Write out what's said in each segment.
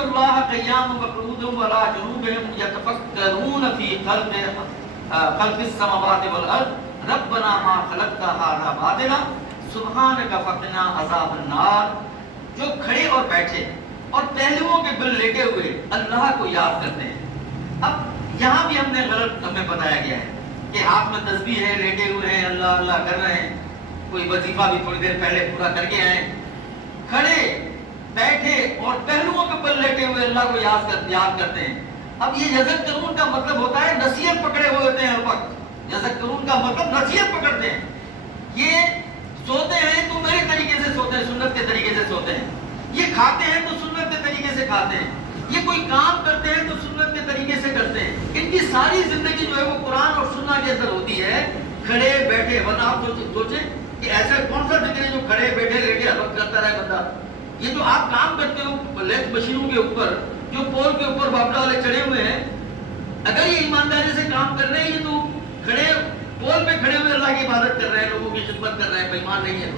يذكرون الله قياما وقعودا وعلى جنوبهم يتفكرون في خلق السماوات والارض ربنا ما خلقت هذا باطلا سبحانك فقنا عذاب النار. جو کھڑے اور بیٹھے اور پہلوؤں کے بل لیٹے ہوئے اللہ کو یاد کرتے ہیں. اب یہاں بھی ہم نے غلط ہمیں بتایا گیا ہے کہ ہاتھ میں تسبیح ہے, لیٹے ہوئے ہیں, اللہ اللہ کر رہے ہیں, کوئی وظیفہ بھی تھوڑی دیر پہلے پورا کر کے آئے. کھڑے بیٹھے اور پہلوؤں کے بل لیٹے ہوئے اللہ کو یاد کرتے ہیں. اب یہ یذکرون کا مطلب ہوتا ہے نصیحت پکڑے ہوئے ہوتے ہیں ہر وقت. یذکرون کا مطلب نصیحت پکڑتے ہیں. یہ سوتے ہیں تو میرے طریقے سے سوتے ہیں, سنت کے طریقے سے سوتے ہیں. یہ کھاتے ہیں تو سنت کے طریقے سے کھاتے ہیں. یہ کوئی کام کرتے ہیں تو سنت کے طریقے سے کرتے ہیں. ان کی ساری زندگی جو ہے وہ قرآن اور سنت کے اندر ہوتی ہے. کھڑے بیٹھے, ورنہ آپ سوچیں کہ ایسا کون سا ذکر ہے جو کھڑے بیٹھے لیٹے ہر وقت کرتا رہے بندہ. یہ جو آپ کام کرتے ہو لیتھ مشینوں کے اوپر, جو پول کے اوپر باپڑا والے چڑھے ہوئے ہیں, اگر یہ ایمانداری سے کام کر رہے ہیں, یہ تو کھڑے پول پہ کھڑے ہوئے اللہ کی عبادت کر رہے ہیں, لوگوں کی خدمت کر رہے ہیں, بےمان نہیں ہے.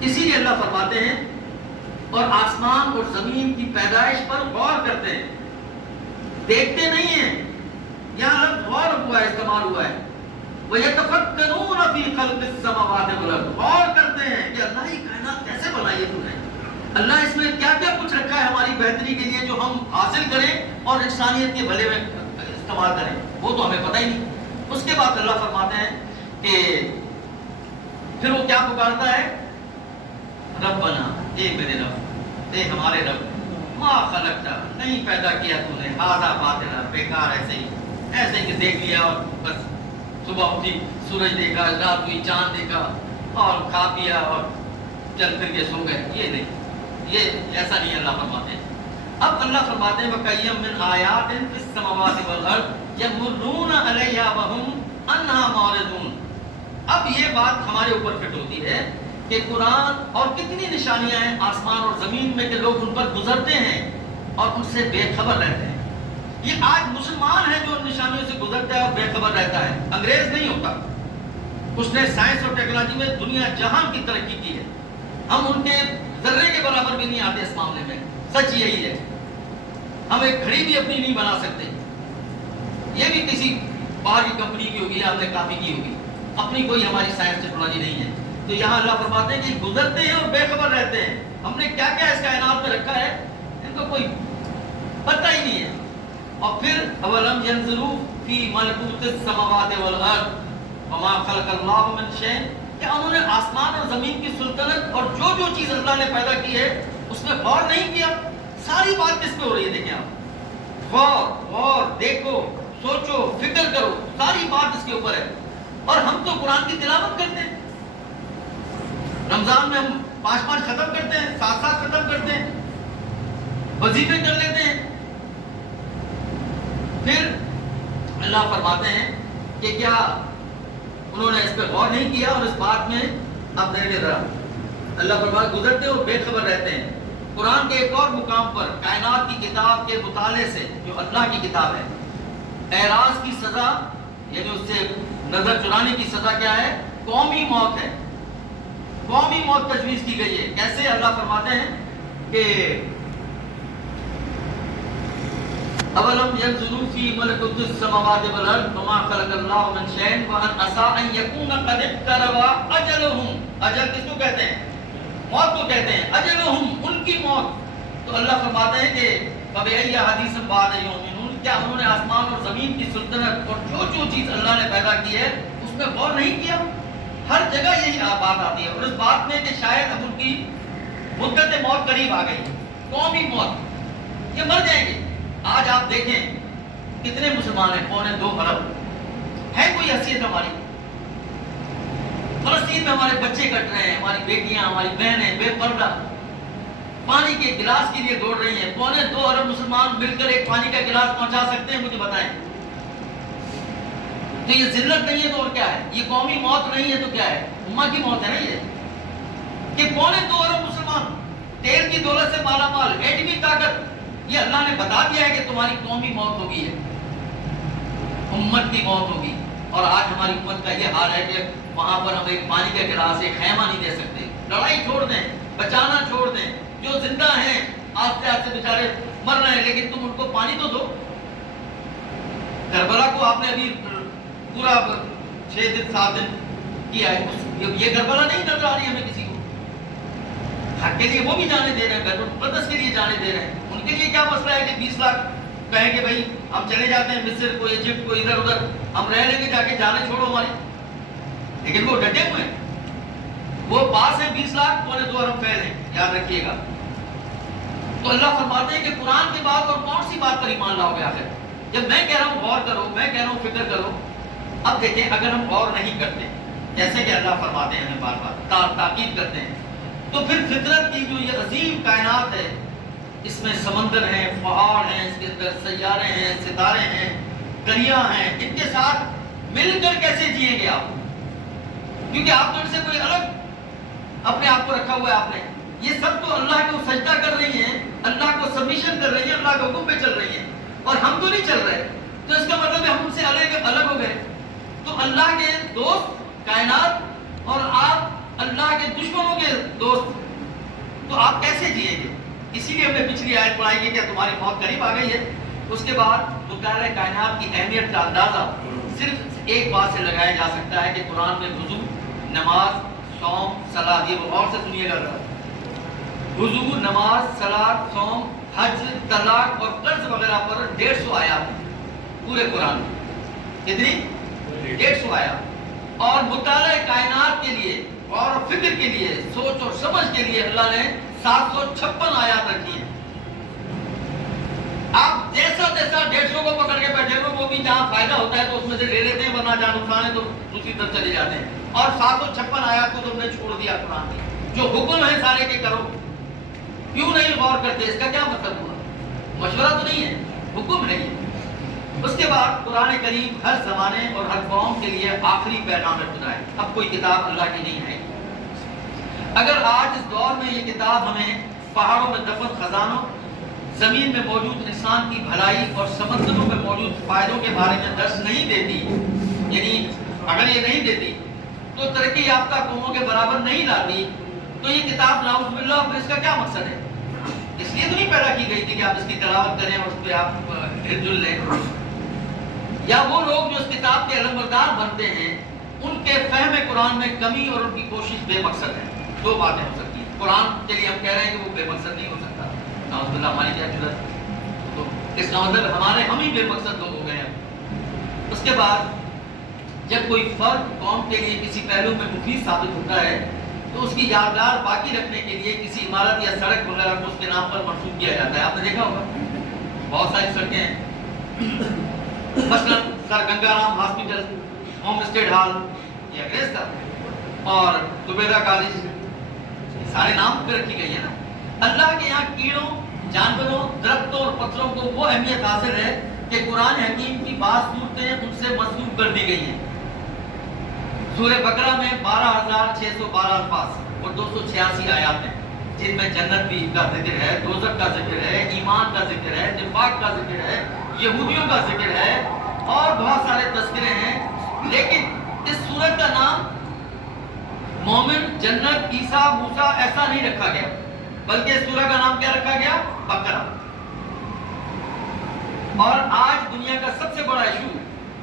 اسی لیے اللہ فرماتے ہیں اور آسمان اور زمین کی پیدائش پر غور کرتے ہیں, دیکھتے نہیں ہیں. یہاں لفظ غور ہوا ہے, استعمال ہوا ہے. وَيَتَفَكَّرُونَ فِي خَلْقِ السَّمَاوَاتِ وَالْأَرْضِ, غور کرتے ہیں کہ اللہ یہ کائنات کیسے بنائی ہے تو نے, اللہ اس میں کیا کیا کچھ رکھا ہے ہماری بہتری کے لیے جو ہم حاصل کریں اور انسانیت کے بھلے میں استعمال کریں, وہ تو ہمیں پتہ ہی نہیں. اس کے بعد اللہ فرماتے ہیں کہ پھر وہ کیا پکارتا ہے, ربنا, اے میرے رب, اے ہمارے رب, ما خلقتا, نہیں پیدا کیا تو نے, ھذا باطلا, بیکار, ایسے ہی کہ دیکھ لیا اور بس صبح اٹھی سورج دیکھا, رات ہوئی چاند دیکھا اور کھا پیا اور چل پھر کے سو گئے. یہ نہیں, یہ ایسا نہیں اللہ فرماتے ہیں. اب اللہ فرماتے ہیں وَقَيَّم مِّنْ آیَاتٍ فِي السَّمَاوَاتِ وَالْأَرْضِ يَمُرُّونَ عَلَيْهَا وَهُمْ عَنْهَا مُعْرِضُونَ. اب یہ بات ہمارے اوپر فٹ ہوتی ہے کہ قرآن اور کتنی نشانیاں ہیں آسمان اور زمین میں کہ لوگ ان پر گزرتے ہیں اور ان سے بے خبر رہتے ہیں. یہ آج مسلمان ہے جو ان نشانیوں سے گزرتا ہے اور بے خبر رہتا ہے, انگریز نہیں ہوتا. اس نے سائنس اور ٹیکنالوجی میں دنیا جہاں کی ترقی کی ہے, ہم ان کے ذرے کے برابر بھی نہیں آتے اس معاملے میں. سچ یہی ہے, ہم ایک گھڑی بھی اپنی نہیں بنا سکتے. یہ بھی کسی باہر کی کمپنی کی ہوگی, ہم نے کاپی کی ہوگی, اپنی کوئی ہماری سائنس ٹیکنالوجی نہیں ہے. تو یہاں اللہ فرماتے ہیں کہ گزرتے ہیں اور بے خبر رہتے ہیں. ہم نے کیا کیا اس کائنات میں رکھا ہے ان کو کوئی پتہ ہی نہیں ہے. اور پھر اولم ينظروا فی ملکوت السماوات والارض وما خلق اللہ من شیء, کہ انہوں نے آسمان اور زمین کی سلطنت اور جو جو چیز اللہ نے پیدا کی ہے اس میں غور نہیں کیا. ساری بات کس پہ ہو رہی ہے, دیکھیں آپ, غور, دیکھو, سوچو, فکر کرو, ساری بات اس کے اوپر ہے. اور ہم تو قرآن کی تلاوت کرتے ہیں, رمضان میں ہم 5 ختم کرتے ہیں, 7 ختم کرتے ہیں, وظیفے کر لیتے ہیں. پھر اللہ فرماتے ہیں کہ کیا انہوں نے اس پہ غور نہیں کیا. اور اس بات میں اب دیکھیں ذرا, اللہ فرماتے گزرتے اور بے خبر رہتے ہیں. قرآن کے ایک اور مقام پر کائنات کی کتاب کے مطالعے سے, جو اللہ کی کتاب ہے, اعراض کی سزا یعنی اس سے نظر چرانے کی سزا کیا ہے, قومی موت ہے. قومی موت تجویز کی گئی ہے. کیسے, اللہ فرماتے ہیں کہ اولم ينظروا في ملكوت السماوات والارض وما خلق الله من شيء وان عسى ان يكون قد اقترب اجلهم. اجل کس کو کہتے ہیں, موت کو کہتے ہیں. اجلهم, ان کی موت. تو اللہ فرماتے ہیں کہ فبأي حدیث بعد یؤمنون, کیا انہوں نے آسمان اور زمین کی سلطنت اور جو جو چیز اللہ نے پیدا کی ہے اس میں غور نہیں کیا. ہر جگہ یہی بات آتی ہے. اور اس بات میں کہ شاید اب ان کی مدت موت قریب آ گئی, قومی موت, یہ مر جائیں گے. آج آپ دیکھیں کتنے مسلمان ہیں, 2.25 ارب ہے. کوئی حیثیت ہماری, فلسطین میں ہمارے بچے کٹ رہے ہیں, ہماری بیٹیاں, ہماری بہنیں بے پردہ پانی کے گلاس کے لیے دوڑ رہی ہیں. 2.25 ارب مسلمان مل کر ایک پانی کا گلاس پہنچا سکتے ہیں, مجھے بتائیں. تو یہ ذلت نہیں ہے تو اور کیا ہے, یہ قومی موت نہیں ہے تو کیا ہے, امہ کی موت ہے نا یہ, کہ 2.25 ارب مسلمان تیل کی دولت سے مالا مال, ایٹمی طاقت, یہ اللہ نے بتا دیا ہے کہ تمہاری قومی موت ہوگی ہے, امت کی موت ہوگی. اور آج ہماری امت کا یہ حال ہے کہ وہاں پر ہم ایک پانی کا گلاس, ایک خیمہ نہیں دے سکتے. لڑائی چھوڑ دیں, بچانا چھوڑ دیں, جو زندہ ہیں آہستہ آہستہ بیچارے مر رہے ہیں، لیکن تم ان کو پانی تو دو۔ کربلا کو آپ نے ابھی پورا 6 دن 7 دن کیا ہے، یہ کربلا نہیں نظر آ رہی ہمیں کسی کو؟ حق کے لیے وہ بھی جانے دے رہے ہیں، بیت المقدس کے لیے جانے دے رہے ہیں۔ ان کے لیے کیا مسئلہ ہے کہ 20 لاکھ کہیں کہ بھائی ہم چلے جاتے ہیں مصر کو، ایجپٹ کو، ادھر ادھر ہم رہ لیں گے، جا کے جانے چھوڑو ہماری۔ لیکن وہ ڈٹے ہوئے ہیں، وہ پاس ہیں 20 لاکھ، 2.25 ارب فیل ہیں، یاد رکھیے گا۔ تو اللہ فرماتے ہیں کہ قرآن کے بعد اور کون سی بات پر ایمان لاؤ گے آخر؟ جب میں کہہ رہا ہوں غور کرو، میں کہہ رہا ہوں فکر کرو۔ اب دیکھیں اگر ہم غور نہیں کرتے، جیسے کہ اللہ فرماتے ہیں ہمیں بار بار تاکید کرتے ہیں، تو پھر فطرت کی جو یہ عظیم کائنات ہے، اس میں سمندر ہیں، پہاڑ ہیں، اس کے اندر سیارے ہیں، ستارے ہیں، دریا ہیں، ان کے ساتھ مل کر کیسے جیئیں گے آپ؟ کیونکہ آپ تو ان سے کوئی الگ اپنے آپ کو رکھا ہوا ہے آپ نے۔ یہ سب تو اللہ کو سجدہ کر رہی ہیں، اللہ کو سبمیشن کر رہی ہیں، اللہ کے حکم پہ چل رہی ہیں، اور ہم تو نہیں چل رہے۔ تو اس کا مطلب ہے ہم ان سے الگ ہو گئے۔ تو اللہ کے دوست کائنات اور آپ اللہ کے دشمنوں کے دوست، تو آپ کیسے جیئیں گے؟ اسی لیے ہم نے پچھلی آیت پڑھائی کہ کیا تمہاری موت قریب آ گئی ہے؟ اس کے بعد مطالعہ کائنات کی اہمیت کا اندازہ صرف ایک بات سے لگایا جا سکتا ہے کہ قرآن میں وضو، نماز، صوم، صلاۃ، یہ غور سے سنیے گا، وضو، نماز، صلاۃ، صوم، حج، طلاق اور قرض وغیرہ پر 150 آیات پورے قرآن میں۔ کتنی؟ 150 آیات۔ اور مطالعہ کائنات کے لیے اور فکر کے لیے، سوچ اور سمجھ کے لیے اللہ نے 756 آیات رکھی ہیں۔ آپ جیسا 150 کو پکڑ کے بیٹھے ہوئے، وہ بھی جہاں فائدہ ہوتا ہے تو اس میں سے لے لیتے ہیں، ورنہ جہاں نقصان ہے تو دوسری طرف چلے جاتے ہیں۔ اور 756 آیات کو تم نے چھوڑ دیا قرآن میں، جو حکم ہے سارے کے کرو، کیوں نہیں غور کرتے؟ اس کا کیا مطلب ہوا؟ مشورہ تو نہیں ہے، حکم ہے یہ۔ اس کے بعد قرآن کریم ہر زمانے اور ہر قوم کے لیے آخری پیغام خدا ہے۔ اب کوئی کتاب اللہ کی نہیں ہے۔ اگر آج اس دور میں یہ کتاب ہمیں پہاڑوں میں دفن خزانوں، زمین میں موجود انسان کی بھلائی اور سمندروں میں موجود فائدوں کے بارے میں درس نہیں دیتی، یعنی اگر یہ نہیں دیتی تو ترقی یافتہ قوموں کے برابر نہیں لاتی، تو یہ کتاب نعوذ باللہ پھر اس کا کیا مقصد ہے؟ اس لیے تو نہیں پیدا کی گئی تھی کہ آپ اس کی تلاوت کریں اور اس پہ آپ ہل لیں۔ یا وہ لوگ جو اس کتاب کے علمبردار بنتے ہیں، ان کے فہم قرآن میں کمی اور ان کی کوشش بے مقصد ہے۔ دو باتیں ہو سکتی ہیں، قرآن کے لیے ہم کہہ رہے ہیں کہ وہ بے مقصد نہیں ہو سکتا، نعوذ باللہ، ہماری کیا ضرورت ہے؟ تو اس کا مطلب ہم ہی بے مقصد لوگ ہو گئے ہیں۔ اس کے بعد جب کوئی فرد قوم کے لیے کسی پہلو میں مفید ثابت ہوتا ہے تو اس کی یادگار باقی رکھنے کے لیے کسی عمارت یا سڑک وغیرہ کو اس کے نام پر منسوب کیا جاتا ہے۔ آپ نے دیکھا ہوگا بہت ساری سڑکیں ہیں، مثلا sir Ganga Ram hospital, home state hall, یہ انگریز تھا، اور زبیدہ کالج، سارے نام پہ رکھی گئی ہے نا۔ اللہ کے یہاں کیڑوں، جانوروں، درختوں اور پتھروں کو وہ اہمیت حاصل ہے کہ قرآن حکیم کی بعض صورتیں ان سے منسوب کر دی گئی ہیں۔ سورہ بقرہ میں 12,612 الفاظ اور 286 آیات ہیں، جن میں جنت بھی کا ذکر ہے، دوزخ کا ذکر ہے، ایمان کا ذکر ہے، نفاق کا ذکر ہے، یہودیوں کا ذکر ہے، اور بہت سارے تذکرے ہیں۔ لیکن اس سورت کا نام مومن، جنت، عیسیٰ، موسیٰ ایسا نہیں رکھا گیا، بلکہ اس سورہ کا نام کیا رکھا گیا؟ بقرہ۔ اور آج دنیا کا سب سے بڑا ایشو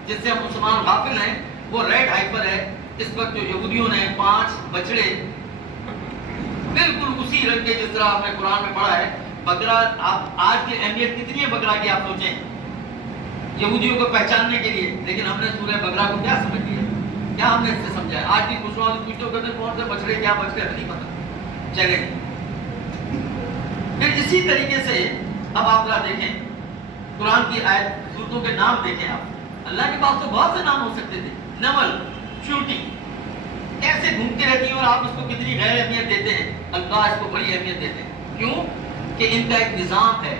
جس سے ہم مسلمان غافل ہیں وہ ریڈ ہائپر ہے۔ اس وقت جو یہودیوں نے 5 بچڑے بالکل اسی رنگ کے جس طرح آپ نے قرآن میں پڑھا ہے، بقرہ، آپ آج کی اہمیت کتنی ہے بقرہ کی آپ سوچیں، یہودیوں کو پہچاننے کے لیے، لیکن ہم نے سورہ بقرہ کو کیا سمجھ لیا؟ کیا ہم نے اس سے سمجھا ہے؟ آج بھی مسلمان پوچھو کرتے کون سے بچڑے کیا بچڑے نہیں پتہ چلے۔ پھر اسی طریقے سے اب آپ ذرا دیکھیں قرآن کی آیت، سورتوں کے نام دیکھیں آپ، اللہ کے پاس تو بہت سے نام ہو سکتے تھے، نمل، چیونٹی، ایسے گھومتی رہتی ہیں اور آپ اس کو کتنی غیر اہمیت دیتے ہیں، اللہ اس کو بڑی اہمیت دیتے ہیں۔ کیوں؟ کہ ان کا ایک نظام ہے،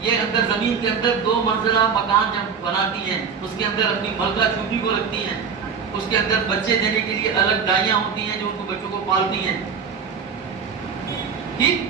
یہ اندر زمین کے اندر 2 منزلہ مکان جب بناتی ہیں، اس کے اندر اپنی ملکہ چونٹی کو رکھتی ہیں، اس کے اندر بچے دینے کے لیے الگ دائیاں ہوتی ہیں جو ان کو بچوں کو پالتی ہیں، ٹھیک؟